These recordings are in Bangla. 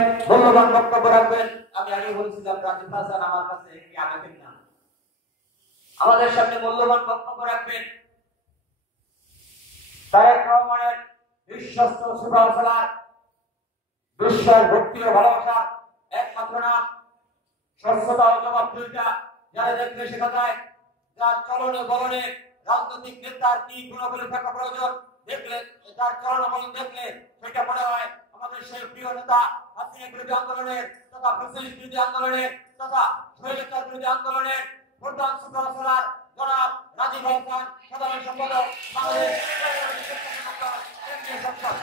মূল্যবান বক্তব্য রাখবেন। আমি আগে বলেছিলাম রাজীব হাসান আমার কাছে কি আগে না, আমাদের সামনে মূল্যবান বক্তব্য রাখবেন তারেক রহমানের বিশ্বস্ত সুপারস্টার, বিশ্বের ভক্তি ও ভালোবাসা একমাত্র নাম, স্বচ্ছতা ও জবাবদিহিতা যারা দেখলে শেখা যায়, যার চলনে বলনে রাজনৈতিক নেতার কি গুণাবলী থাকা প্রয়োজন, দেখলে যার চলন বলন দেখলে সেটা মনে হয় আমাদের সেই প্রিয় নেতা হাসিনা বিরোধী আন্দোলনের তথা ফ্যাসিস্ট বিরোধী আন্দোলনের তথা স্বৈরাচার বিরোধী আন্দোলনের প্রধান সুপারস্টার জনাব রাজীব হাসান, সাধারণ সম্পাদক বাংলাদেশ কেন্দ্রীয় সংসদ।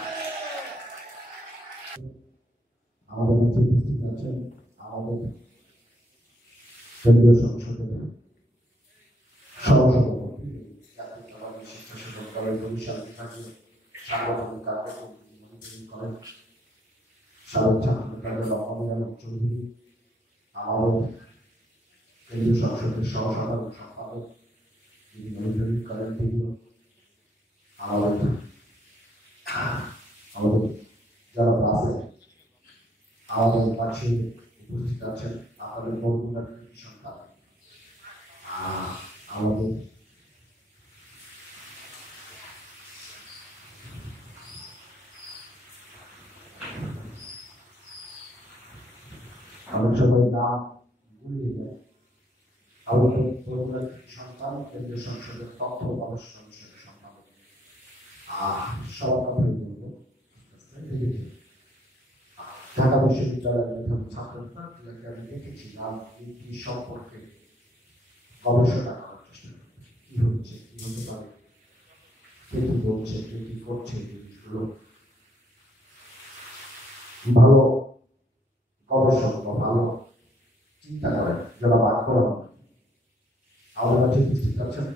আমাদের কাছে উপস্থিত আছেন আমাদের কেন্দ্রীয় সংসদের সহসভাপতি জাতীয়তাবাদী স্বেচ্ছাসেবক দলের বরিশাল বিভাগীয় সাংগঠনিক কার্যক্রম মনিটরিং করেন সাবেক ছাত্র নেতা রহমান চৌধুরী, আমাদের কেন্দ্রীয় সংসদের সহসাধারণ সম্পাদক যিনি মনিটরিং করেন তিনিও, আমাদের যারা আছে আমাদের পাশে উপস্থিত আছেন আপনাদের বন্ধুরা সন্তান, আমাদের সবাই নাম ভুলে যায়। আমাদের বন্ধুরা সন্তান কেন্দ্রীয় সংসদের তথ্য গবেষণা বিষয়ক সম্পাদক, সবার কথাই বলবো ঢাকা বিশ্ববিদ্যালয়ের মেধাবী ছাত্ররা আমি দেখেছি রাজনীতি সম্পর্কে গবেষণা করার চেষ্টা করছে, কি হচ্ছে, কি হতে পারে, কে কি বলছে, কে কি করছে, জিনিসগুলো ভালো গবেষণা বা ভালো চিন্তা করেন যারা বাদ করা আমাদের কাছে উপস্থিত আছেন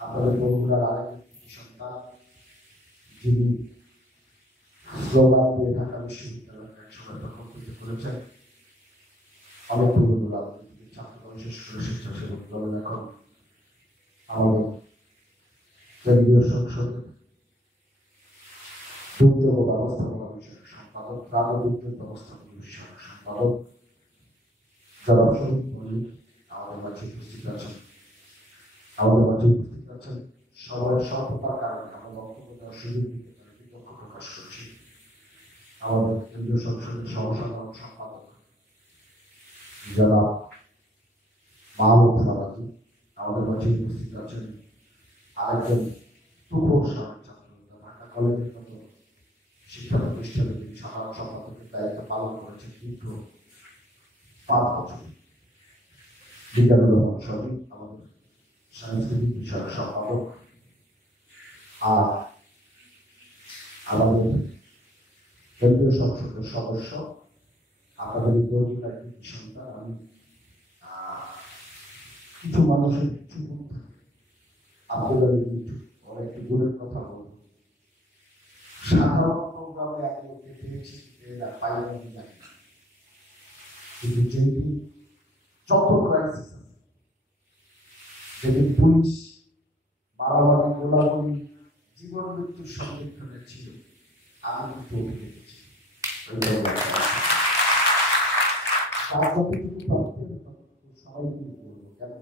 আপনাদের বন্ধুরার আরেক সন্তান যিনি স্লোগান দিয়ে ঢাকা বিশ্ববিদ্যালয়ের একসময় প্রকল্পিত করেছেন, অনেক পুরনো রাজনীতি ছাত্র বিশেষ করে স্বেচ্ছাসেবক দলের এখন আমাদের কেন্দ্রীয় সংসদের দুর্যোগ ব্যবস্থাপনা বিষয়ক সম্পাদক, প্রাণ দুর্যোগ ব্যবস্থাপনা বিষয়ক সম্পাদক যারা শহীদ মল্লিক আমাদের মাঝে উপস্থিত আছেন। আমাদের মাঝে উপস্থিত আছেন সবার স্বল্পতার কারণে আমরা বক্তব্য দেওয়ার সুযোগ দিতে তারা কৃতজ্ঞ প্রকাশ করছি। আমাদের কেন্দ্রীয় সংসদের সহসাধারণ সম্পাদক যারা মাহমুদ ফারাজি আমাদের মাঝে উপস্থিত আছেন। আরেকজন তুমুল সাবেক ছাত্র ঢাকা কলেজের মতো শিক্ষা প্রতিষ্ঠানে তিনি সাধারণ সম্পাদকের দায়িত্ব পালন করেছেন দীর্ঘ 5 বছর। বিজ্ঞানুল রহমান সবই আমাদের সাংস্কৃতিক বিষয়ক সম্পাদক, আর আমাদের কেন্দ্রীয় সংসদের সদস্য আপনাদের গরিব রাজনীতি সন্তান। আমি কিছু মানুষের কিছু গুণ থাকে, আপনাদের অনেকটি গুণের কথা বলব। সাধারণ প্রোগ্রামে এক লোককে পেয়েছি পাইনি জানি না, কিন্তু যেদিন যত ক্রাইসিস আছে, যেদিন পুলিশ মারামারি গোলাগুলি জীবন মৃত্যুর সংরক্ষণে ছিল, আমি কিন্তু দেখেছি সবাই কিন্তু বলবো কেন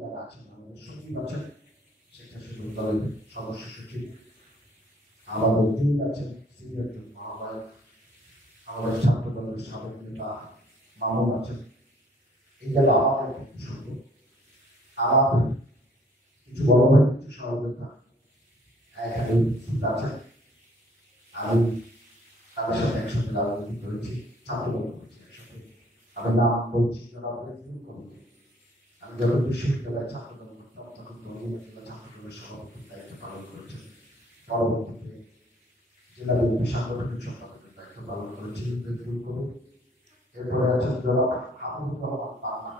যারা আছেন আমাদের সচিব আছেন, স্বেচ্ছাসেবক দলের সদস্য সচিব, আমাদের ডিন আছেন, সিনিয়র মহোদয়, আমাদের ছাত্র দলের সাবেক নেতা মামুন আছেন। এই গেল আমাদের সঙ্গে আমার কিছু বড় ভাই, কিছু সহযোগিতা এখানে উপস্থিত আছেন। আমি তাদের সাথে একসাথে রাজনীতি করেছি, ছাত্র দল করেছি একসাথে। আমি নাম বলছি জনাব রেজিউল কমিটি। আমি যখন বিশ্ববিদ্যালয়ে ছাত্র দল করতাম তখন ছাত্র দলের সভাপতির দায়িত্ব পালন করেছেন। পরবর্তীতে জেলা বিএনপি সাংগঠনিক সম্পাদকের দায়িত্ব পালন করেছি রেজিউল কমিটি। এরপরে আছেন জনাব হাফিজুর রহমান পান্না।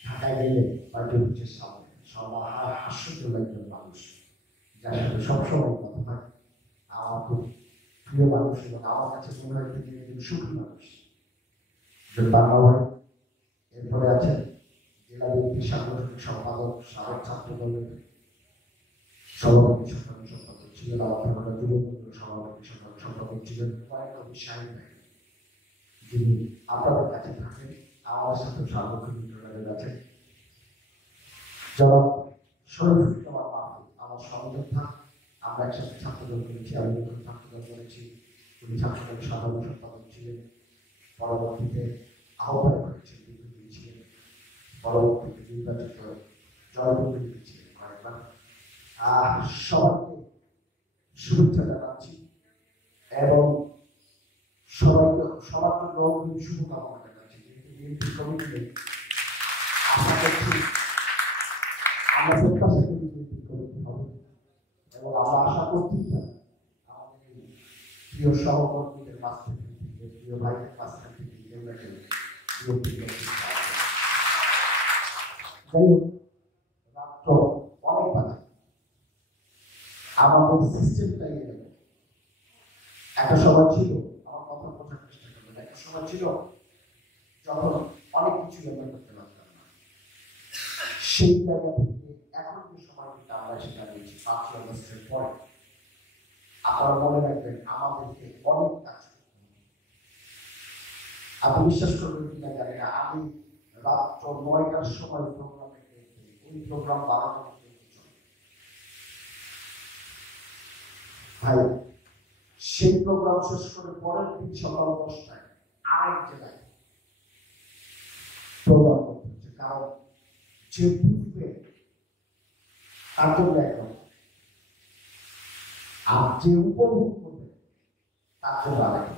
ঢাকায় গেলে পার্টি অফিসের সামনে সবার হাস্যজনক একজন মানুষ, যার সাথে সবসময় কথা থাকে। আমার খুব প্রিয় মানুষ এবং আমার কাছে মনে হয় তিনি একজন সুখী মানুষ, বাংলা ভাই। এরপরে আছেন জেলা বিএনপির সাংগঠনিক সম্পাদক, সাবেক ছাত্র দলের সভাপতি, সাধারণ সম্পাদক ছিলেন, যুব সভাপতি সম্পাদক ছিলেন কয়েকটি সাহেব যিনি আপনাদের কাছে থাকেন, আমার সাথে সার্বক্ষণিক যোগাযোগ আছে। জনাব শরীফুজ্জামান মাহমুদ আমার সহযোদ্ধা, আমরা একসাথে ছাত্রদল করেছি, আমি নতুন ছাত্রদল করেছি, উনি ছাত্রদল সাধারণ সম্পাদক ছিলেন, পরবর্তীতে আহ্বায়ক হয়েছেন, বিদ্যুৎ ছিলেন, পরবর্তীতে নির্বাচিত জয়প্রতিনিধি ছিলেন কয়েকবার। সবাইকে শুভেচ্ছা জানাচ্ছি এবং সবাইকে সবার জন্য শুভকামনা জানাচ্ছি। যেহেতু বিএনপি কমিটিতে আশা করছি আমরা প্রত্যাশা করি বিএনপি কমিটি হবে এবং আমরা আশা করছি আমাদের প্রিয় সহকর্মীদের কাছ থেকে, প্রিয় ভাইদের কাছ থেকে বিএনপি কমিটি। যাই হোক, রাত্র অনেক বাজে, আমাদের সিস্টেমটাই এরকম। একটা সময় ছিল, আমার কথা বোঝার চেষ্টা করবেন, একটা সময় ছিল যখন অনেক কিছু আমরা করতে পারতাম না। সেই জায়গা থেকে এখন যে সময়টা আমরা সেটা দিয়েছি 5ই আগস্টের পরে, আপনারা মনে রাখবেন আমাদেরকে অনেক কাজ করতে হবে। আপনি বিশ্বাস করবেন কিনা জানি না, আমি রাত্র 9টার সময় প্রোগ্রামে ওই প্রোগ্রাম 12টা পর্যন্ত চলে। ভাই, সেই প্রোগ্রাম শেষ করে পরের দিন সকাল 10টায় আরেক জেলায় প্রোগ্রাম করতে হচ্ছে, কারণ যে বুঝবে তার জন্য একদম, আর যে উপভোগ করবে তার জন্য আরেক।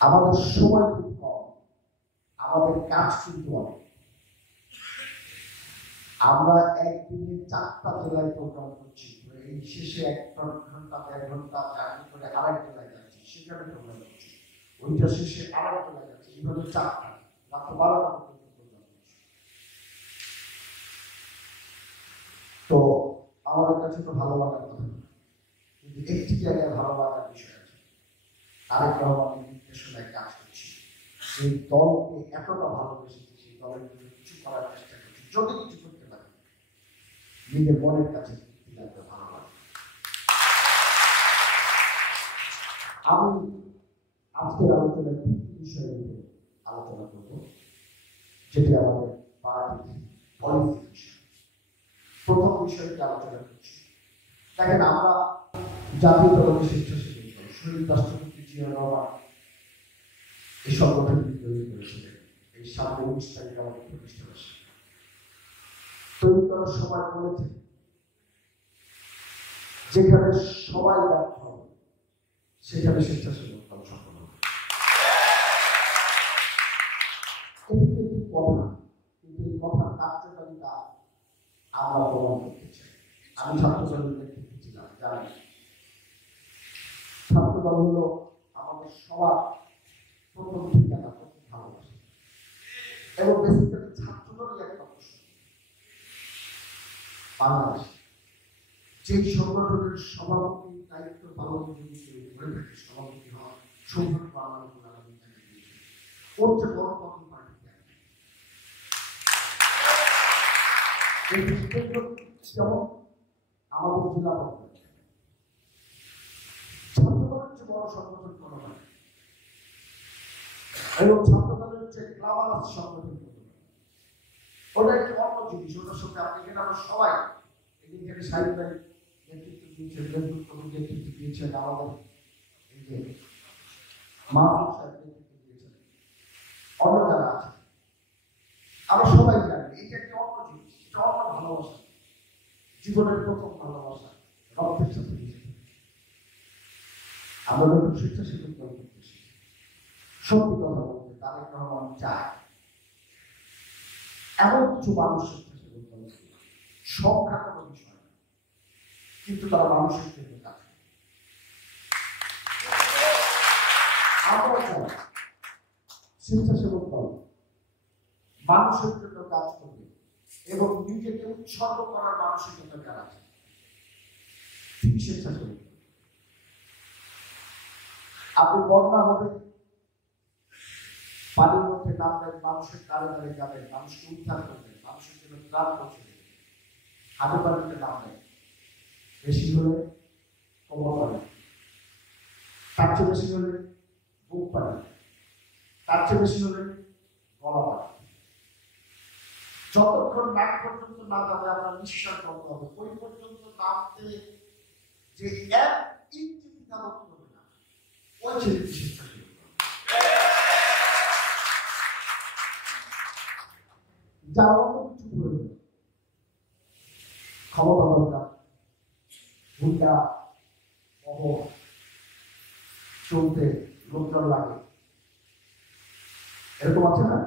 আমাদের সময় খুব কম, আমাদের কাজ কিন্তু অনেক। আমরা একদিনে 4টা জেলায় প্রোগ্রাম করছি, এই শেষে 1 ঘন্টা 1.5 ঘন্টা জার্নি করে আরেক জেলায় যাচ্ছি, সেখানে প্রোগ্রাম করছি, ওইটা শেষে আরেক জেলায় যাচ্ছি, এইভাবে 4টা রাত 12টা পর্যন্ত প্রোগ্রাম করছি। তো আমাদের কাছে তো ভালো লাগার কথা, কিন্তু একটি জায়গায় ভালো লাগার বিষয় আছে। তারেক রহমানের নির্দেশনায় কাজ করছি, সেই দলকে এতটা ভালোবেসেছি, সেই দলের জন্য কিছু করার চেষ্টা করছি, যদি কিছু করতে পারি নিজের মনের কাছে ভালো লাগে। আমি আজকের আলোচনায় 3টি বিষয়ের উপরে আলোচনা করব, যেটি আমাদের পার্টির পলিসি বিষয়। প্রথম বিষয়টি আলোচনা করছি, দেখেন আমরা জাতীয়তাবাদী স্বেচ্ছাসেবী দল, শহীদ রাষ্ট্রপতি জিয়া রহমান এই সংগঠনটি তৈরি করেছিলেন। এই সামনে 19 তারিখ আমাদের প্রতিষ্ঠাবার্ষিকী। তৈরি করার সময় বলেছে যেখানে সবাই ব্যর্থ হবে সেখানে স্বেচ্ছাসেবক দল সফল হবে। এটি একটি কথা, কিন্তু এই কথার কার্যকারিতা আমরা প্রমাণ করতে চাই। আমি ছাত্রদলের নেতৃত্বে ছিলাম, জানি ছাত্রদল হলো আমাদের সবার প্রথম ঠিকানা, প্রথম ভালোবাসা, এবং বেসিক্যালি ছাত্রদলই একমাত্র বাংলাদেশ যে সংগঠনের সভাপতির দায়িত্ব পালন করে থাকে, সভাপতি হওয়ার সৌভাগ্য আমাদের ওর যে বড় প্রথম পার্টি যেমন আমাদের জেলা পর্যায়ে ছাত্রদলের যে বড় সংগঠন করা হয় এবং ছাত্রদলের যে ক্লাব সংগঠন ওটা একটি অন্য জিনিস, ওটার সঙ্গে আপনি এখানে আমরা সবাই এখানে সাহিত্য নেতৃত্ব দিয়েছেন, নেতৃত্ব দিয়েছেন, আমাদের এই যে মাহমুদ সাহেব নেতৃত্ব দিয়েছেন, অন্য যারা আছে আমরা সবাই জানি এটা একটি অন্য জিনিস, এটা অন্য ভালোবাসা, জীবনের প্রথম ভালোবাসা, রক্তের সাথে মিশে। আমরা যখন স্বেচ্ছাসেবক দল করতেছি, সত্যি কথা বলতে তারেক রহমান চায় এমন কিছু মানুষ স্বেচ্ছাসেবক দল, সংখ্যা কোনো বিষয় না, কিন্তু তারা মানুষের জন্য কাজ করে। আমরা চাই স্বেচ্ছাসেবক দল মানুষের জন্য কাজ করবে এবং নিজেকে উৎসর্গ করার মানুষের জন্য যারা আছে তিনি স্বেচ্ছাসেবক। আপনি বন্যা হবে, পানির মধ্যে নামবেন, মানুষের দ্বারে দ্বারে যাবেন, মানুষকে উদ্ধার করবেন, মানুষের জন্য ত্রাণ পৌঁছে দেবেন, হাতে পানিতে নামবেন, বেশি হলে কোমর পানি, তার চেয়ে বেশি হলে বুক পানি, তার চেয়ে বেশি হলে গলা পানি। যতক্ষণ নাক পর্যন্ত না যাবে আমরা নিঃশ্বাস বন্ধ হবে, ওই পর্যন্ত নামতে যে 1 ইঞ্চি দ্বিধা করবে না, ওই ছেলেটি চেষ্টা করবে। যা অন্য কিছু প্রয়োজন, ক্ষমতা দরকার, ভূমিকা, মহল, চলতে লোকজন লাগে, এরকম আছে না?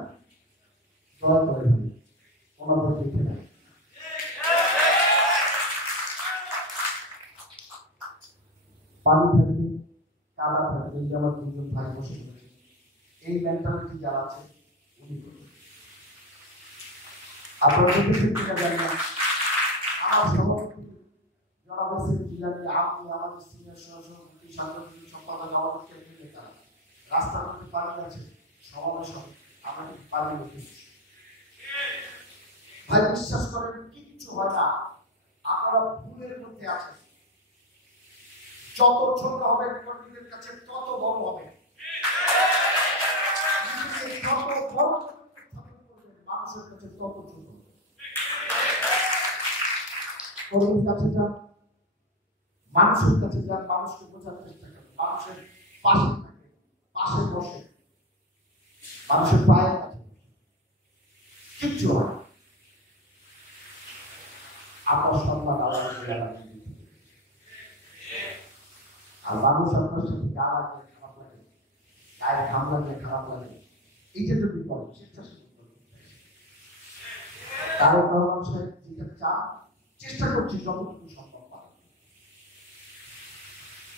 দয়া করে ভাবি ওনাদের দেখে নেয়। পানি থাকবে, কাদা থাকবে, এই যে আমার দুজন ভাই বসে রয়েছে, এই মেন্টালিটি যারা আছে উনি করবেন। আপনারা যদি শিক্ষিকা জানি না, আমার সভাপতি যারা বলছেন কি জানি, আপনি আমাদের সিনিয়র সহসভাপতি, সাংগঠনিক সম্পাদক, আমাদের কেন্দ্রীয় নেতা, রাস্তার মধ্যে পানি আছে, সমাবেশ আমরা কিন্তু পানি রেখেছি। ভাই বিশ্বাস করেন কিচ্ছু হয় না, আপনারা ভুলের মধ্যে আছেন। যত ছোট হবে কর্মীদের কাছে তত বড় হবে, যত বড় মানুষের কাছে তত ছোট। কর্মীর কাছে যান, মানুষের কাছে যান, মানুষকে বোঝার চেষ্টা করেন, মানুষের পাশে থাকে, পাশে বসে, মানুষের পায়ের কাছে কিচ্ছু হয় না। আপনার সন্তান আর মানুষ আপনার সাথে গা লাগলে খারাপ লাগে, গায়ে ঘাম লাগলে খারাপ লাগে, এই যে যদি করেন স্বেচ্ছাসেবী তার মানুষের যেটা চান চেষ্টা করছি যতটুকু সম্ভব পারে।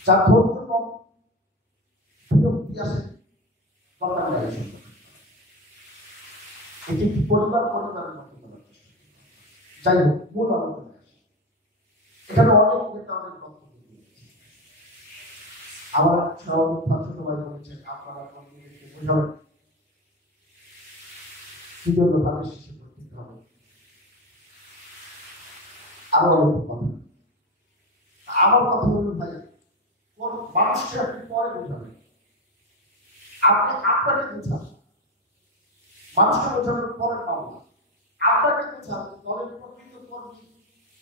যার ধৈর্য কম, বিরক্তি আসে, দরকার নেই সম্ভব। এটি একটি পরিবারের মতো করার চেষ্টা। যাই হোক, মূল আলোচনায় আসে। এখানে অনেক নেতা অনেক বক্তব্য দিয়েছে। আমার সভাপতি ছোট ভাই বলেছেন আপনারা কর্মীদেরকে বোঝাবেন কি জন্য তাদের শিশু করতে হবে। আরো অনেক কথা, আমার কথা হলো ভাই, মানুষকে আপনি পরে বোঝাবেন, আপনি আপনাকে বোঝান, মানুষকে বোঝানোর পরে পাবো না, আপনাকে বোঝান দলের প্রকৃত কর্মী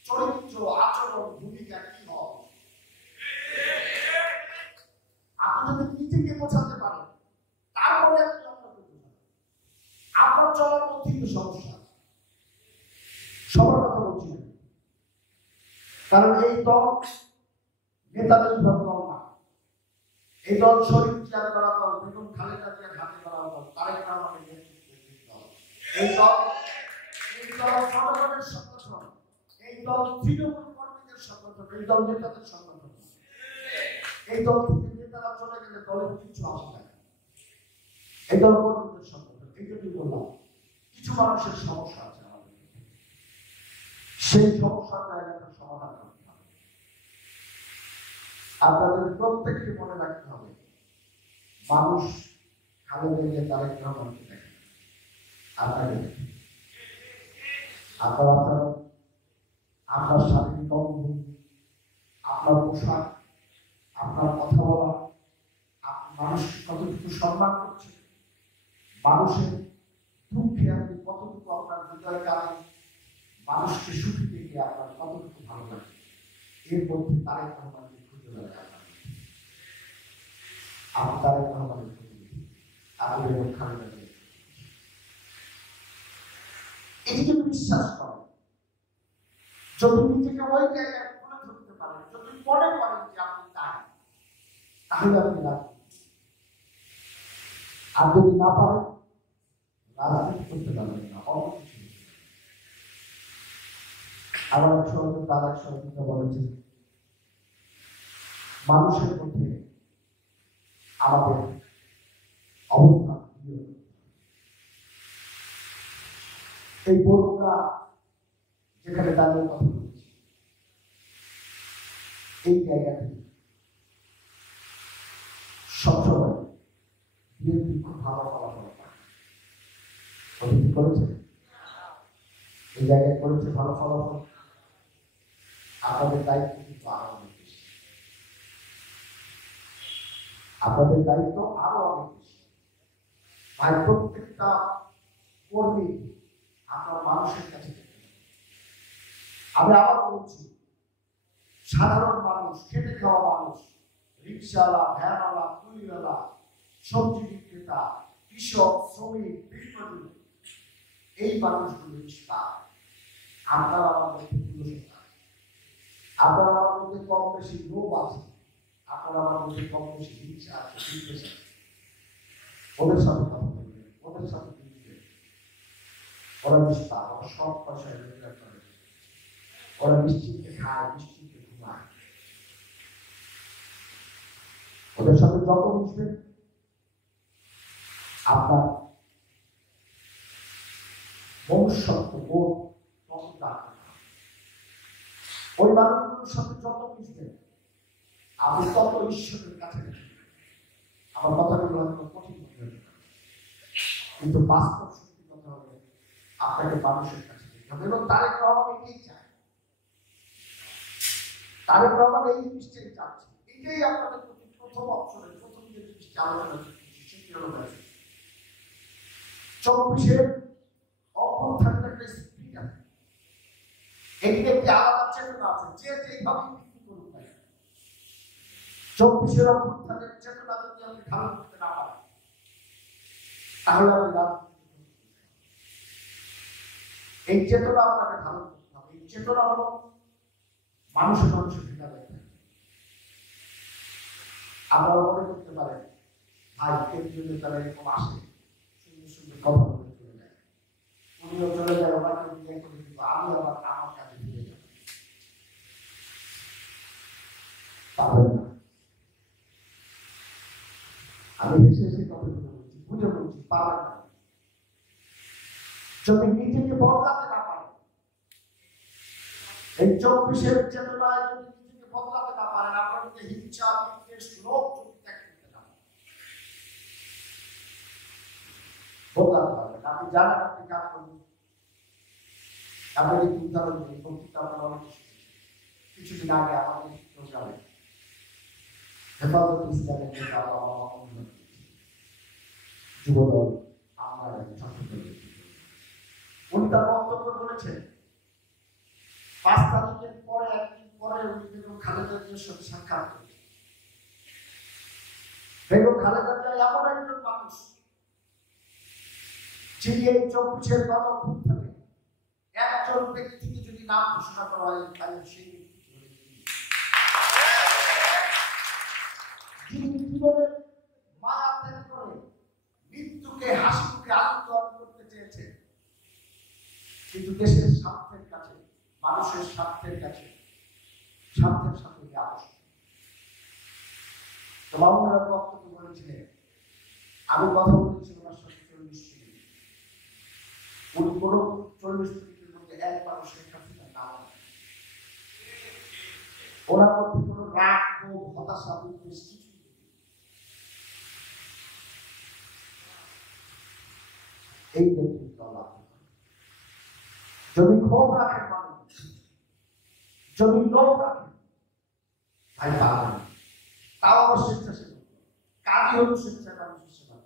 চরিত্র, আচরণ, ভূমিকা কি হবে। আপনি যদি নিজেকে বোঝাতে পারেন তারপরে আপনি আপনাকে বোঝান। আপনার চলার মধ্যে কিন্তু সমস্যা, সবার কথা বলছি না, কারণ এই দল নেতা নির্ভর দল না, এই দল শরীর ত্যাগ করা দল, বেগম খালেদা জিয়ার হাতে করা দল, তারেক রহমানের নেতৃত্বে দল। এই দল জনগণের সংগঠন, এই দল তৃণমূল কর্মীদের সংগঠন, এই দল নেতাদের সংগঠন। এই দল থেকে নেতারা চলে গেলে দলের কিছু আসে না, এই দল কর্মীদের সংগঠন। এই জন্যই বললাম কিছু মানুষের সমস্যা আছে আমাদের, সেই সমস্যার জায়গাটা সমাধান করতে হবে। আপনাদের প্রত্যেককে মনে রাখতে হবে, মানুষ খালেদা জিয়া, তারেক রহমানকে দেখে, আপনাকে দেখে। আপনার আচরণ, আপনার শারীরিক অঙ্গভঙ্গি, আপনার পোশাক, আপনার কথা বলা, আপনি মানুষকে কতটুকু সম্মান করছেন, মানুষের দুঃখে আপনি কতটুকু আপনার হৃদয় কারণে মানুষকে সুখী দেখে আপনার কতটুকু ভালো লাগে, এর মধ্যে তারেক রহমানকে খুঁজে লাগে। আপনি তারেক রহমানের প্রতিনিধি, আপনি এবং খালেদা জিয়া। এটি যদি বিশ্বাস করেন, যদি নিজেকে ওই জায়গায় তুলে ধরতে পারেন, যদি মনে করেন যে আপনি তাই, তাহলে আপনি রাজনীতি। আর যদি না পারেন, রাজনীতি করতে পারবেন না, অন্য কিছু। আমার এক সহযোগী, তার এক সহযোগিতা বলেছেন, মানুষের মধ্যে আমাদের অবস্থান। এই বড়রা যেখানে দাঁড়িয়ে কথা বলছি, এই জায়গাতে সবসময় বিএনপি খুব ভালো ফলাফল পায়। করেছে এই জায়গায়, করেছে ভালো ফলাফল। আপনাদের দায়িত্ব কিন্তু আরো অনেক বেশি। আপনাদের দায়িত্ব আরো অনেক বেশি। ভাই, প্রত্যেকটা কর্মী আপনার মানুষের কাছে থেকে। আমি আবার বলছি, সাধারণ মানুষ, খেটে খাওয়া মানুষ, রিক্সাওয়ালা, ভ্যানওয়ালা, কুলিওয়ালা, সবজি বিক্রেতা, কৃষক, শ্রমিক, দিনমজুর, এই মানুষগুলো ইস্তার। আপনার আমার মধ্যে তুলসতা, আপনার আমার মধ্যে কম বেশি লোভ আছে, আপনার আমার মধ্যে কম বেশি হিংসা আছে, বিদ্বেষ আছে। ওদের সাথে কথা বলবেন, ওদের সাথে মিলবেন। ওরা নিস্তার, ওরা সব পয়সায় রোজগার করে, ওরা নিশ্চিন্তে খায়, নিশ্চিন্তে ঘুমায়। ওদের সাথে যত মিশবেন আপনার মনুষ্যত্ব বোধ তত দাঁড়াবে। ওই মানুষগুলোর সাথে যত মিশবেন আপনি তত ঈশ্বরের কাছে। আমার কথাগুলো হয়তো কঠিন হয়ে যাবে, কিন্তু বাস্তব সত্যি কথা হবে আপনাকে মানুষের কাছে যেতে হবে। এবং তারেক রহমান এটাই চায়, তারেক রহমান এই জিনিসটাই চাচ্ছে। এটাই আপনাদের প্রতি প্রথম অপশনের প্রথম যে জিনিসটা আলোচনা করছি সেটি হলো 24-এর অভ্যুত্থানের একটা স্পিরিট আছে, এটিকে একটি আলাদা চেতনা আছে। যে যেভাবে বিক্রি করুন না, 24-এর অভ্যুত্থানের চেতনা যদি আপনি ধারণ করতে না পারেন তাহলে আপনি রাজনীতি। এই চেতনা আপনাকে ধারণ করতে হবে। এই চেতনা হলো মানুষের মানুষের ভিন্নতা। আপনারা মনে করতে পারেন ভাই কেন্দ্রীয় নেতারা এরকম আসে, সুন্দর সুন্দর কথা বলে চলে যায়, উনিও চলে যায়, ওনাকে বিয়ে করে দিব, আমি আবার আমার কাছে ফিরে যাব। পাবেন না। আমি হেসে হেসে কথাগুলো বলছি, বুঝে বলছি, পাবেন না। যদি নিজেকে বদলাতে না পারেন, এই 24-এর চেতনায় যদি নিজেকে বদলাতে না পারেন, আপনার মধ্যে হিংসা, বিদ্বেষ, লোভ যদি ত্যাগ করতে না পারেন, বদলাতে পারবেন। আপনি জানেন আপনি কাজ করবেন। আপনাদের উদাহরণ দিই, বক্তৃতা আপনারা অনেক কিছুদিন আগে আমাদের প্রোগ্রামে হেফাজত ইসলামের নেতা যুবদল, আমরা ছাত্রদল, উনি তার বক্তব্য বলেছেন 5 তারিখের পরে একদিন পরে উনি বেগম খালেদা জিয়ার সাথে সাক্ষাৎ করেছেন। বেগম খালেদা জিয়া এমন একজন মানুষ যিনি এই 24-এর গণঅভ্যুত্থানে একজন ব্যক্তিকে যদি নাম ঘোষণা করা হয় তাহলে সেই যিনি জীবনের মায়া ত্যাগ করে মৃত্যুকে হাসি মুখে আনন্দ করতে চেয়েছে, কিন্তু দেশের স্বার্থের কাছে, মানুষের স্বার্থের কাছে, স্বার্থের সাথে আবশ্যক। তো মামুনরা বক্তব্য বলেছিলেন, আমি কথা বলেছি ওনার সাথে 40 মিনিট। উনি কোনো 40 মিনিটের মধ্যে একবার শেখ হাসিনা নাম, ওনার মধ্যে কোনো রাগ, ক্ষোভ, হতাশা, বিদ্বেষ কিছু। এই ব্যক্তিত্ব যদি ক্ষোভ রাখেন, মানুষ যদি লোভ রাখেন, ভাই পাবেন। তাও আবার স্বেচ্ছাসেবক কাজই হল স্বেচ্ছায় মানুষের সেবা।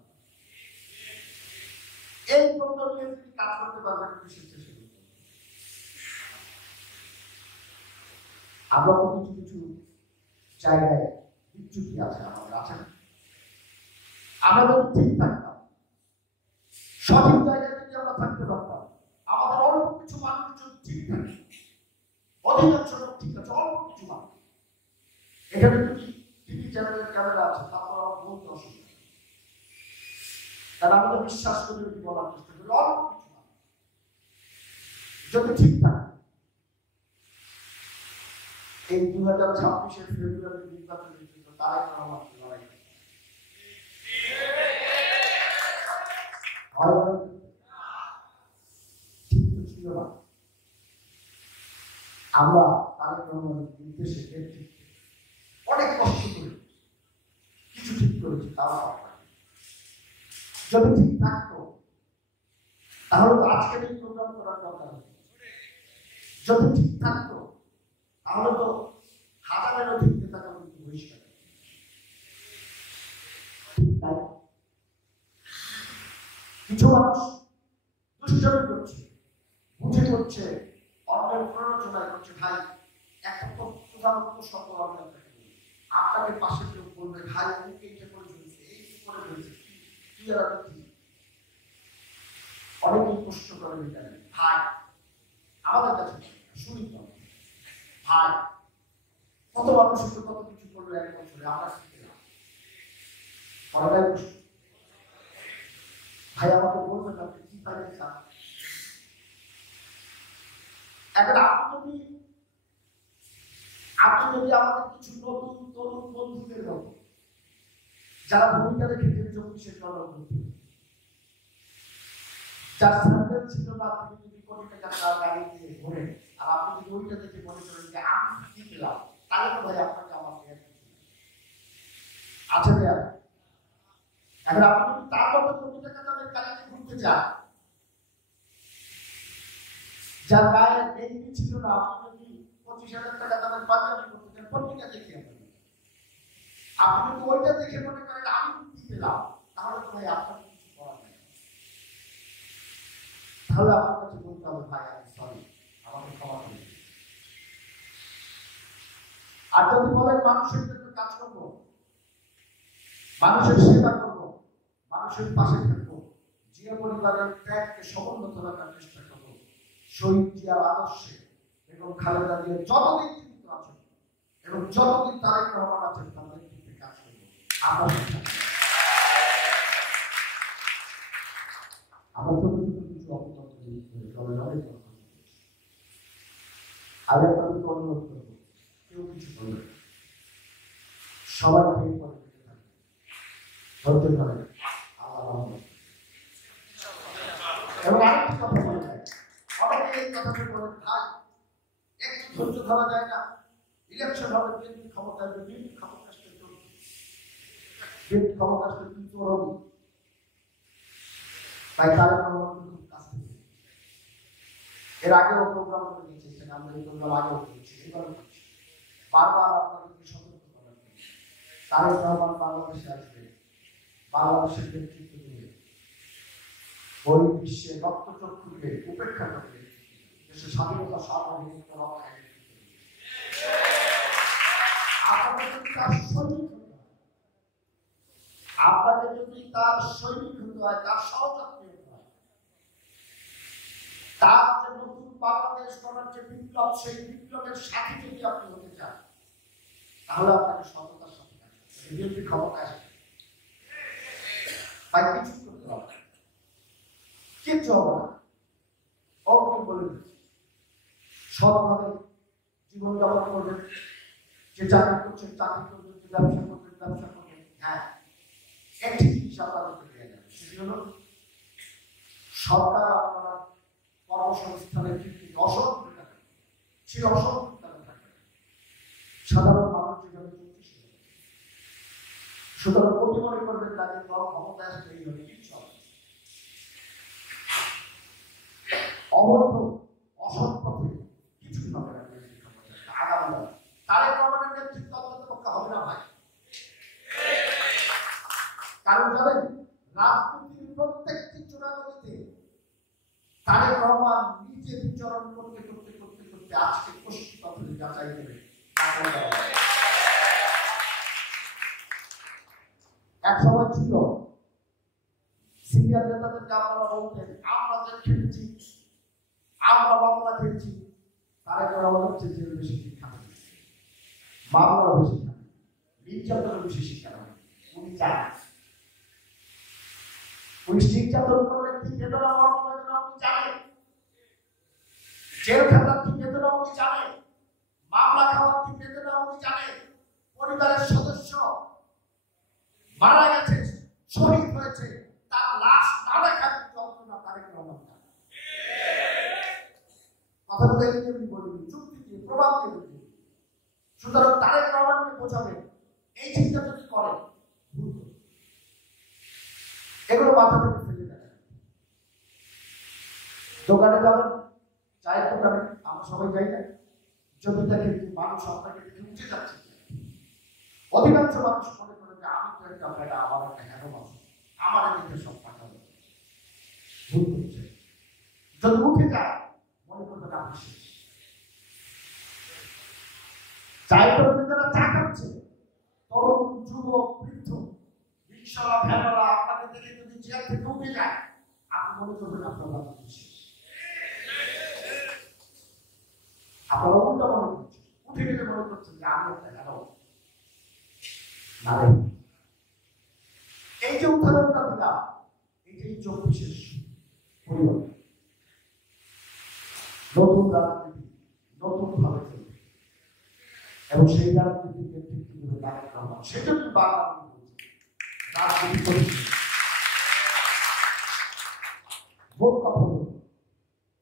এই তত্ত্ব নিয়ে যদি কাজ করতে পারবেন স্বেচ্ছাসেবক। আমরা তো কিছু কিছু জায়গায় বিচ্যুতি আছে, আমাদের আছে না? আমরা যদি ঠিক থাকতাম, সঠিক জায়গায় যদি আমরা থাকতে পারতাম, আমাদের অল্প কিছু মানুষ যদি ঠিক থাকে, অধিকাংশ লোক ঠিক আছে, অল্প কিছু মানুষ। এখানে যদি টিভি চ্যানেলের ক্যামেরা আছে, তারপর আমার বলতে অসুবিধা, কারণ আমরা বিশ্বাস করে যদি বলার চেষ্টা করি, অল্প কিছু মানুষ যদি ঠিক থাকে, এই 2026-এর ফেব্রুয়ারি নির্বাচনের জন্য তারেক রহমান লড়াই ঠিক তো ছিল না। আমরা তারেক রহমানের নির্দেশে নেতৃত্বে অনেক কষ্ট করে কিছু ঠিক করেছি। তারা যদি ঠিক থাকতো তাহলে তো আজকের এই প্রোগ্রাম করার দরকার হতো। যদি ঠিক থাকতো তাহলে তো হাজারের অধিক নেতা কর্মীকে বহিষ্কার, তাই কিছু মানুষ দুষ্টামি করছে, বুঝে করছে, অন্যের প্ররোচনায় করছে। ভাই একটা প্রধানত সকল আপনাকে পাশে কেউ বলবে ভাই অনেকে এটা করে চলেছে, এই কি করে চলেছে, কি আর কি অনেকেই প্রশ্ন করে দিতেন। ভাই আমাদের কাছে শুনি তো ভাই কত মানুষের কত কিছু করলো এক বছরে, আমরা শিখলাম ভাই আমাকে বলবেন আপনি কি পাইতে চান। এখন আপনি যদি আমাদের কিছু নতুন তরুণ বন্ধুদের মতো যারা ভূমিকা রেখেছেন 24-এর গণঅভ্যুত্থানে, যার স্যান্ডেল ছিল না, তিনি যদি কোটি টাকা গাড়ি দিয়ে ঘোরেন, আর আপনি যদি ওইটা দেখে মনে করেন যে আমি কি পেলাম, তাহলে তো ভাই আপনাকে আমাকে আছে দেয়া। এখন আপনি যদি তার মতো কোটি টাকা দামের গাড়িতে ঘুরতে চান, যার গায়ে ডেঙ্গি ছিল না, আপনি যদি 25,000 টাকা দামের পাঞ্জাবি করতে চান, পত্রিকা দেখে আপনি যদি ওইটা দেখে মনে করেন আমি কি পেলাম, তাহলে তো ভাই আপনার কিছু করার নেই। তাহলে আপনার কাছে বলতে হবে ভাই আমি সরি, আমাকে ক্ষমা করে দিন। আর যদি বলেন মানুষের জন্য কাজ করবো, মানুষের সেবা করবো, মানুষের পাশে থাকবো, জিয়া পরিবারের ত্যাগকে সমুন্নত রাখার চেষ্টা করবো, শহীদ জিয়ার আদর্শে এবং খালেদা জিয়া যতদিন জীবিত আছেন এবং যতদিন তারেক রহমান আছেন তাদের ক্ষেত্রে কাজ করবো। আমরা ছোট ছোট কিছু অপরাধ আর আপনাদের অনুরোধ করবো, কেউ কিছু করবে সবাই খেয়ে পরে ধরতে পারে এবং আরেকটি কথা বলে যায়, অনেকে এই কথাটি বলেন ভাই একটু ধৈর্য ধরা যায় না, ইলেকশন হবে, বিএনপি ক্ষমতা আসবে, বিএনপি ক্ষমতা আসলে বিএনপি ক্ষমতা আসলে কিন্তু হবে। তাই তারেক রহমান খুব কাছ থেকে এর আগেও প্রোগ্রাম করে নিয়েছেন, আমরা এই প্রোগ্রাম আগেও করেছি, এবারও করছি, বারবার আপনাদেরকে সতর্ক করার জন্য তারেক রহমান বাংলাদেশে আসবে, বাংলাদেশের নেতৃত্ব দিয়ে ওই বিশ্বে রক্তচক্ষুকে উপেক্ষা করে দেশের স্বাধীনতা সার্বভৌমত্ব রক্ষায় আপনাকে যদি তার সৈনিক হতে হয়, তার সহযাত্রী হতে হয়, তার যে নতুন বাংলাদেশ গড়ার যে বিপ্লব, সেই বিপ্লবের সাথে যদি আপনি হতে চান, তাহলে আপনাকে সততার সাথে বিএনপি ক্ষমতা আসবে, তাই কিছু করতে হবে, কিচ্ছু হবে না। অগ্নি বলে দিচ্ছি, সৎভাবে জীবনযাপন করবেন, যে চাকরি করছেন চাকরি করবেন, যে ব্যবসা করবেন ব্যবসা করবেন। হ্যাঁ, একটি জিনিস আপনাদেরকে দেওয়া যাবে, সেটি হলো সরকার আপনারা কর্মসংস্থানের ক্ষেত্রে অসংখ্য টাকা, সেই অসংখ্য টাকা থাকে সাধারণ মানুষ যেভাবে চলছে সেভাবে। সুতরাং কোটি মনে করবেন তাদের দল ক্ষমতা আসলে এইভাবে কিছু হবে, অবৈধ অসৎ পথে কিছুই হবে না। আগামী তারেক রহমানের নেতৃত্ব অন্ততপক্ষে হবে না ভাই, কারণ জানেন রাজনীতির প্রত্যেকটি চূড়াগতিতে তারেক রহমান নিজে বিচরণ করতে করতে করতে করতে আজকে কোষ্ঠী পাথরে যাচাই করে। এক সময় ছিল সিনিয়র নেতাদেরকে আপনারা বলতেন আমরা খেলেছি, আমরা মামলা খেয়েছি, তারেক রহমান হচ্ছে যে বেশি শিক্ষা মামলা বেশি খাবে, নির্যাতন বেশি শিক্ষা হবে। উনি জানেন উনি নির্যাতন করলে কি বেদনা মর্মবেদনা উনি জানেন, জেল খাটার কি বেদনা উনি জানেন, মামলা খাওয়ার কি বেদনা উনি জানেন, পরিবারের সদস্য মারা গেছে, শহীদ হয়েছে, তার লাশ না দেখার যন্ত্রণা তারেক রহমান জানেন। কথা বলে আমি বলিনি, যুক্তি দিয়ে প্রমাণ দিয়ে। সুতরাং তারেক রহমানকে বোঝাবেন এই চিন্তা যদি করেন এগুলো মাথা থেকে ফেলে দেয়। দোকানে যাবেন, চায়ের দোকানে আমরা সবাই যাই না, যদি দেখে যে মানুষ আপনাকে দেখে উঠে যাচ্ছে, অধিকাংশ মানুষ মনে করে যে আমি তো একটা বেটা, আমার একটা হ্যারো আছে, আমার দেখে সব টাকা ভুল করছে। যদি উঠে যায় মনে করবেন আপনি শেষ। চাই করবে যারা চা খাচ্ছে, তরুণ যুবক বৃদ্ধ রিক্সাওয়ালা ভ্যানওয়ালা আপনাকে দেখে যদি চেয়ার থেকে উঠে যায় আপনি মনে করবেন আপনার রাজনীতি শেষ। আপনারা উল্টা মনে করছেন, উঠে গেলে মনে করছেন যে আমি একটা হ্যারো না। এই যে উদাহরণটা দিলাম, এই যে 24-এর পরিবর্তন, নতুন রাজনীতি নতুন ভাবে চলবে এবং সেই রাজনীতির নেতৃত্ব দেবে তারেক রহমান। সেজন্য বারবার রাজনীতি করছে। ভোট কথা বলবে,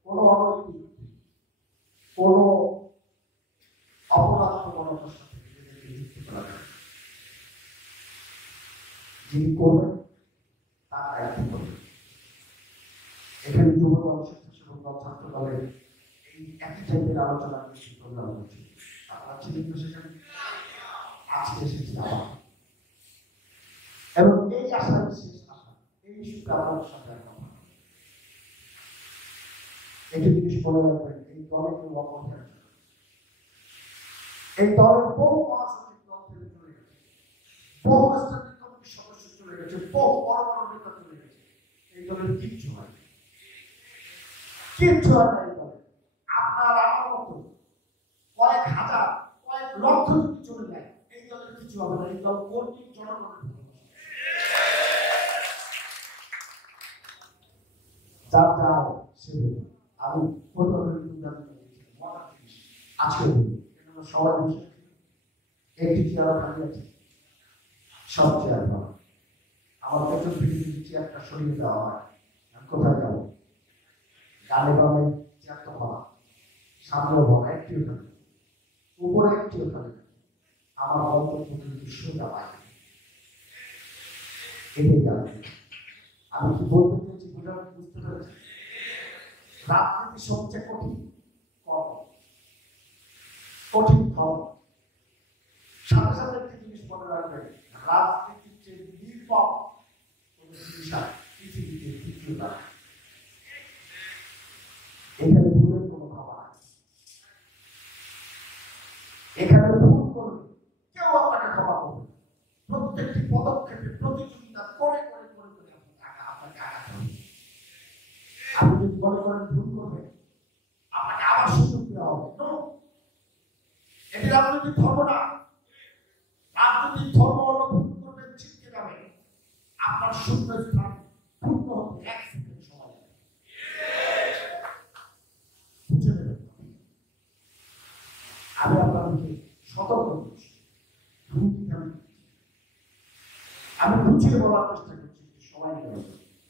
কোন অনৈতিক, কোন অপরাধ প্রবণতার সাথে যুক্ত করা যাবে। যিনি করবেন তার দায়িত্ব করবেন। এখানে যুব দল, স্বেচ্ছাসেবক দল, ছাত্র দলের এই একই টাইপের আলোচনা প্রোগ্রাম হচ্ছে। আপনারা ছিলেন তো সেখানে, আজকে এসেছি আবার, এবং এই আশায় শেষ আশা, এই ইস্যুটা আপনাদের সাথে কথা। একটি জিনিস মনে রাখবেন, এই দলে কেউ অপরাধ, এই দলের বহু মহাসচিব দল থেকে চলে গেছে, বহু স্ট্যান্ডিং কমিটির সদস্য চলে গেছে, বহু বড় বড় নেতা চলে গেছে। এই দলের কিচ্ছু হয় না, কিচ্ছু হয় না। এই দলে আপনার আমার মতো কয়েক হাজার, কয়েক লক্ষ যদি চলে যায়, এই দলের কিছু হবে না। এই দল কর্মী জনগণের যার যায় সে। আমি মজার জিনিস আজকে সবাই বসে একটি চেয়ার খালি আছে, সব চেয়ার পাওয়া। আমার পেছন থেকে যদি চেয়ারটা সরিয়ে দেওয়া হয়, আমি কোথায় যাবো? ডানে বামে চেয়ার তো হওয়া, সামনেও হওয়া, একটিও খালি, উপরে একটিও খালি। আমার অন্তত কিন্তু সোজা পাই। এটাই জানি আমি কি বলতে চেয়েছি, বুঝতে পেরেছি? রাজনীতি সবচেয়ে কঠিন কঠিন ধর্ম। সাথে সাথে একটি জিনিস মনে রাখবে, রাজনীতির যে নির্মম পৃথিবীতে দ্বিতীয়টা। এখানে ভুলের কোনো ভাবা নাই, এখানে ভুল করলে কেউ আপনাকে ক্ষমা করবে। প্রত্যেকটি পদক্ষেপে প্রতিযোগিতা করে করে করে করে আপনাকে আঘাত হবে। আপনি যদি মনে করেন ভুল করবে, আপনাকে আবার সুযোগ দেওয়া হবে। এটি রাজনৈতিক ধর্ম না। রাজনৈতিক ধর্ম হলো ভুল করবেন, ছিটকে যাবে, আপনার শূন্য স্থান পূর্ণ হতে 1 সেকেন্ড সময় লাগে। বুঝে নেবেন। আমি আপনাদেরকে সতর্ক করছি, আমি বুঝিয়ে বলার চেষ্টা করছি, সবাই